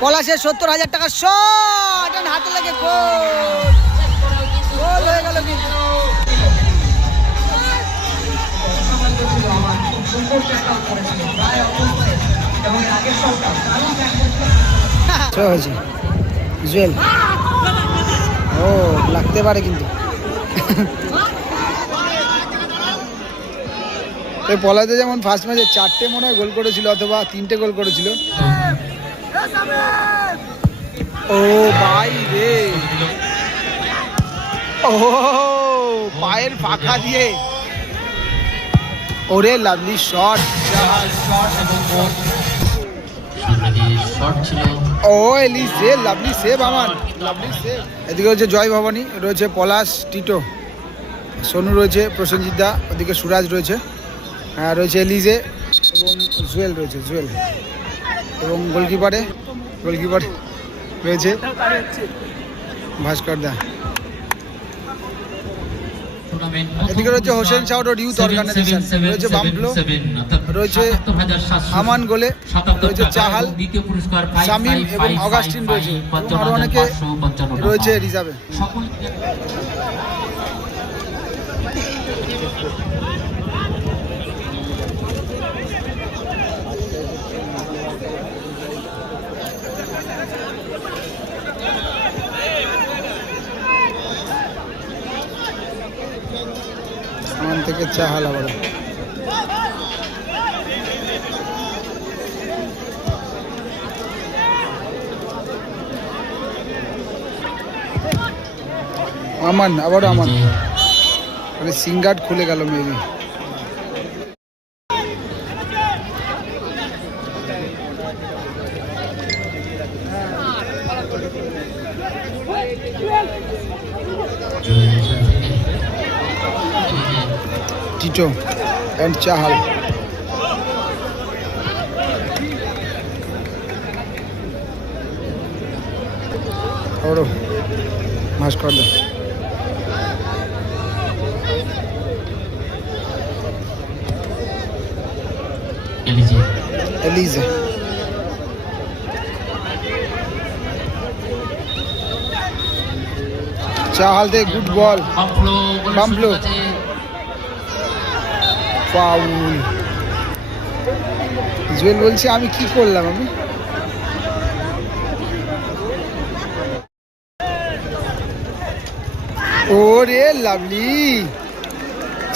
পলাশের সত্তর হাজার টাকা শট হাতে লেগে গোল হয়ে গেল ও, লাগতে পারে কিন্তু। পলাতে যেমন ফার্স্ট ম্যাচে চারটে মনে হয় গোল করেছিল অথবা তিনটে গোল করেছিল। ও ভাই রে। ও, পায়ের ফাঁকা দিয়ে। ওরে লাভলি শট ও লাভলি সেভ আমার। এদিকে জয় ভবানী, রয়েছে পলাশ, টিটো। সোনু রয়েছে, প্রসেনজিৎ দা, ওদিকে সুরাজ রয়েছে। হ্যাঁ রয়েছে এলিজে এবং জুয়েল রয়েছে, জুয়েল। এবং গোলকিপারে, গোলকিপার রয়েছে ভাস্কর দা। এদিকে রয়েছে হোসেন শাহর ইউথ অর্গানাইজেশন। রয়েছে বামপ্লো রয়েছে আমান গোলে, রয়েছে চাহাল এবং অগাস্টিন রয়েছে। অনেকে রয়েছে রিজার্ভে আমান থেকে চাহাল আবার আমান আবারও আমান। মানে সিঙ্গার্ড খুলে গেল মেবি। টিটো অ্যান্ড চাহাল ওরো ভাস্কর দা এলিজি চাহাল থেকে গুড বল বামফ্লো ফাউল জুয়েল বলছে, আমি কি করলাম আমি? ওরে লাভলি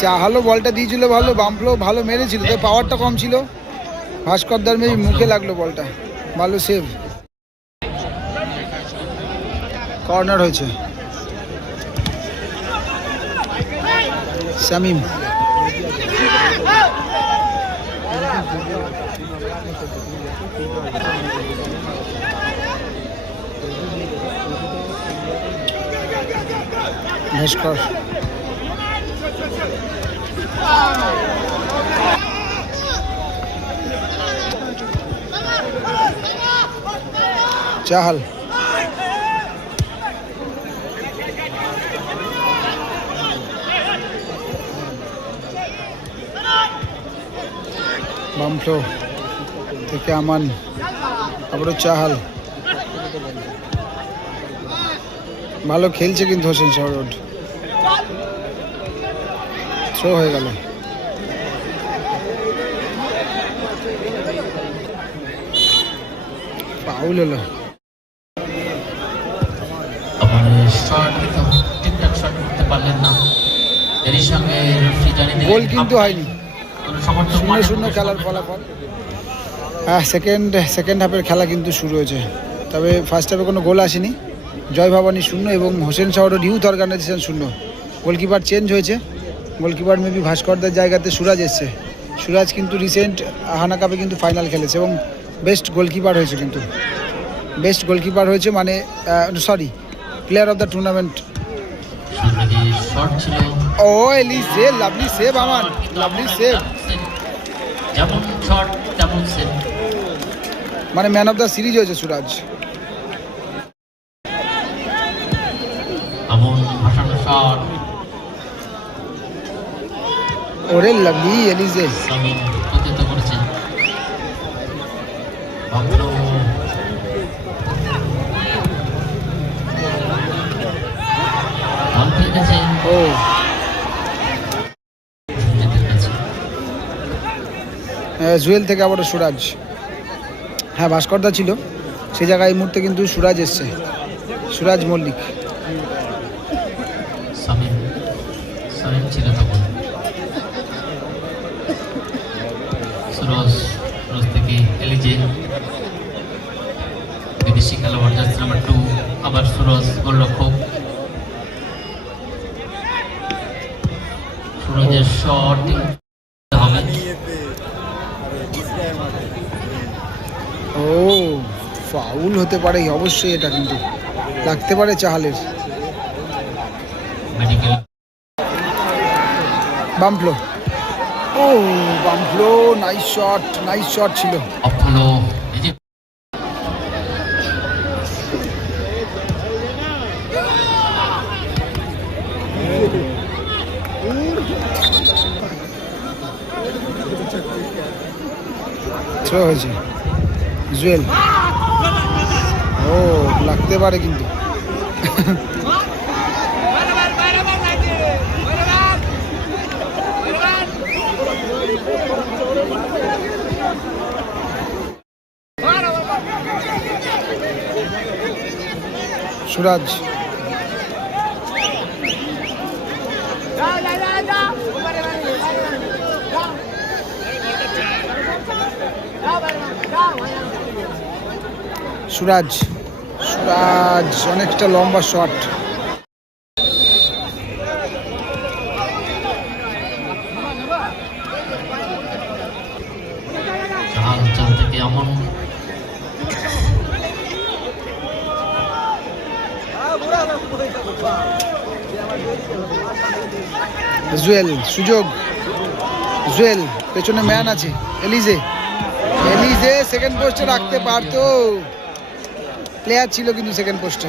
চাহালো বলটা দিয়েছিল ভালো বামফ্লো ভালো মেরেছিল, তো পাওয়ারটা কম ছিল। ভাস্করদার মেয়ে মুখে লাগল বলটা, ভালো সেভ কর্নার হয়েছে। শামিম ভাস্কর চাহাল বামফ্লো থেকে আমান আবারও চাহাল। ভালো খেলছে কিন্তু হোসেন শাহরুড থ্রো হয়ে গেল। পাউল হলো। গোল কিন্তু হয়নি। শূন্য শূন্য খেলার ফলাফল। হ্যাঁ সেকেন্ড সেকেন্ড হাফের খেলা কিন্তু শুরু হয়েছে। তবে ফার্স্ট হাফে কোনো গোল আসেনি। জয় ভবানী শূন্য এবং হোসেন শহরের ইউথ অর্গানাইজেশন শূন্য। গোলকিপার চেঞ্জ হয়েছে। গোলকিপার মেবি ভাস্করদের জায়গাতে সুরাজ এসছে। সুরাজ কিন্তু রিসেন্ট হানা কাপে কিন্তু ফাইনাল খেলেছে এবং বেস্ট গোলকিপার হয়েছে কিন্তু। বেস্ট গোলকিপার হয়েছে মানে sorry player of the tournament ও এলি সেভ লাভলি সেভ আমার লাভলি সেভ যেমন তেমন মানে ম্যান অফ দ্য সিরিজ হয়েছে সুরাজ। ওরে লাগি এলিজে প্রতিহত জুয়েল থেকে আবার সুরাজ। হ্যাঁ ভাস্করদা ছিল। সেই জায়গায় এই মুহূর্তে কিন্তু সুরাজ এসছে। সুরাজ মল্লিক। বিদেশি টু, আবার সুরজ শট হবে ও ফাউল হতে পারে, অবশ্যই এটা কিন্তু লাগতে পারে চাহালের। বামফ্লো। ও, বামফ্লো নাইস শট নাইস শট ছিল। হয়েছে। জুয়েল লাগতে পারে কিন্তু। সুরাজ। সুরাজ। সুরাজ অনেকটা লম্বা শট এমন। জুয়েল সুযোগ। জুয়েল পেছনে ম্যান আছে এলিজে। এলিজে সেকেন্ড পোস্টে রাখতে পারতো। প্লেয়ার ছিল কিন্তু সেকেন্ড পোস্টে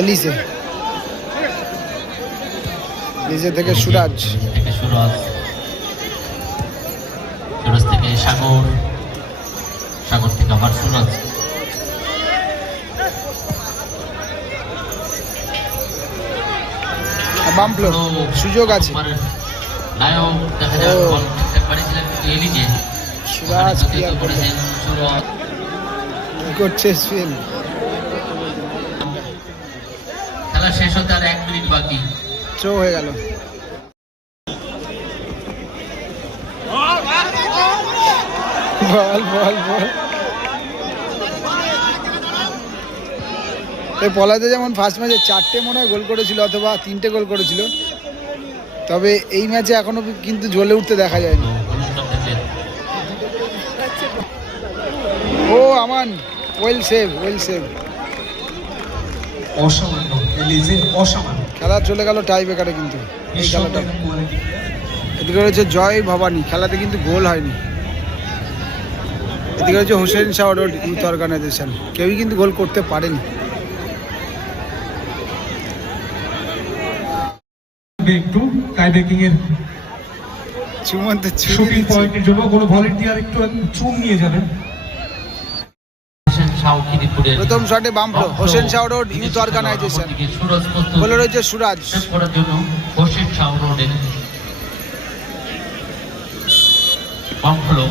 এলিজে। এলিজে থেকে সুরাজ। সুরজ। সুরজ থেকে সাগর। সাগর থেকে আবার সুরজ। বামপ্লো সুযোগ আছে। নায়ক দেখা যাক বল ঠিকঠাক কিন্তু এলিজে। সুরাজ ক্লিয়ার গতিতে করেছেন সুরজ কি করছে সুয়েল খেলা শেষ হতে আর এক মিনিট বাকি। থ্রো হয়ে গেল। বল বল বল। এই পলাতে যেমন ফার্স্ট ম্যাচে চারটে মনে হয় গোল করেছিল অথবা তিনটে গোল করেছিল। তবে এই ম্যাচে এখনও কিন্তু জ্বলে উঠতে দেখা যায়নি। ও Aman well save well save অসামান্য এলিজে অসামান্য। খেলা চলে গেল টাই বেকারে কিন্তু। এই খেলাটা। এদিকে রয়েছে জয় ভবানী খেলাতে কিন্তু গোল হয়নি। এদিকে রয়েছে Hossain Shah road youth organisation. কেউই কিন্তু গোল করতে পারেনি। একটু টাই ব্রেকিং এর চুমন্ত শুটিং পয়েন্টের জন্য কোনো ভলেন্টিয়ার একটু চুম নিয়ে যাবেন। প্রথম শটে বামফ্লো Hossain Shah road youth organisation বলে রয়েছে সুরাজ। করার জন্য হোসেন শাহ রোডের বামফলো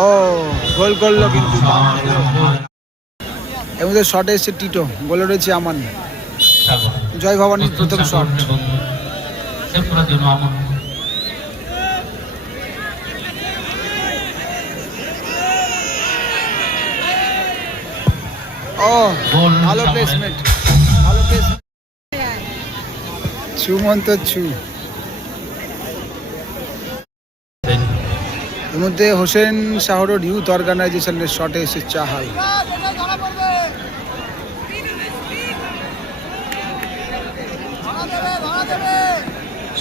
ও গোল করল কিন্তু। এর মধ্যে শটে এসছে টিটো বলে রয়েছে আমান। জয় ভবানীর প্রথম শট ও গোল ছু। এর মধ্যে হোসেন শাহ রোড ইউথ অর্গানাইজেশনের শটে এসে চাহাল।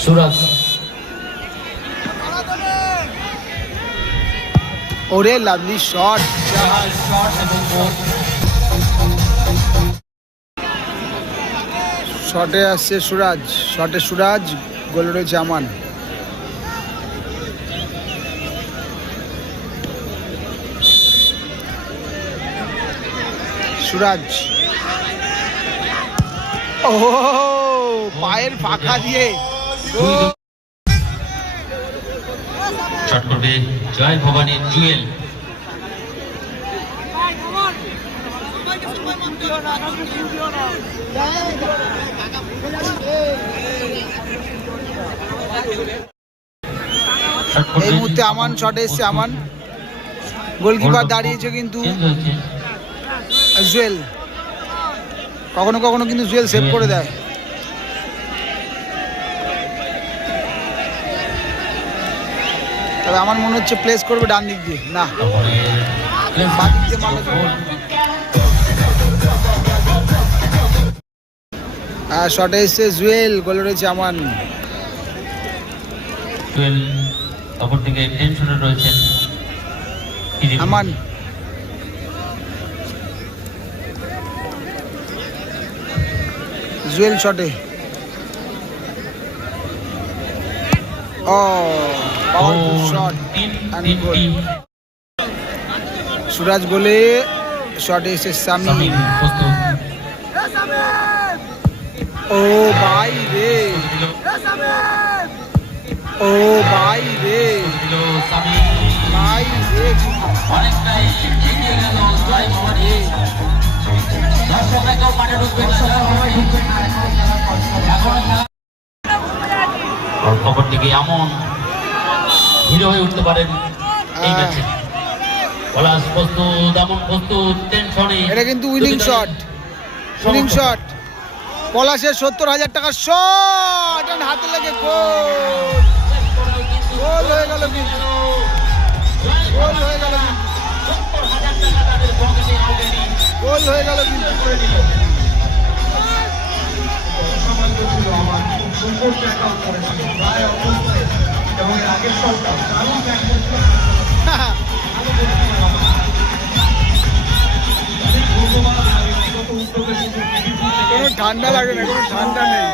সুরাজ। ওরে লাভলি শট। শটে আসছে সুরাজ শটে সুরাজ গোলে রয়েছে আমান। সুরাজ। ও পায়ের ফাঁকা দিয়ে গোল। শট করবে জয় জুয়েল। এই মুহূর্তে আমান শটে এসছে আমান। গোলকিপার দাঁড়িয়েছে কিন্তু জুয়েল। কখনো কখনো কিন্তু জুয়েল সেভ করে দেয়। তবে আমার মনে হচ্ছে প্লেস করবে ডান দিক দিয়ে। না। শটে এসছে জুয়েল গোলে রয়েছে আমান। জুয়েল অপর টেনশনে রয়েছেন। আমান। জুয়েল শটে পাওয়ারফুল। শট সুরাজ গোলে শটে এসে সামি সামিন ও ভাই রে ও ভাই রে দিল সামিন ভাই রে অনেকটাই এগিয়ে গেল জয় ভবানী দর্শকরা কেউ মাঠে ঢুকবে না জয় ভবানী এখনও খবর দিকে এমন হিরো হয়ে উঠতে পারেন এই ম্যাচে। পলাশ প্রস্তুত এমন প্রস্তুত টেনশনে এটা কিন্তু উইনিং শট উইনিং শট পলাশের সত্তর হাজার টাকার শট হাতে লেগে গোল গোল হয়ে গেল কিন্তু। গোল হয়ে গেল গোল হয়ে গেল কিন্তু। সুন্দর ট্যাকল ঠান্ডা লাগে না কোনো ঠান্ডা নেই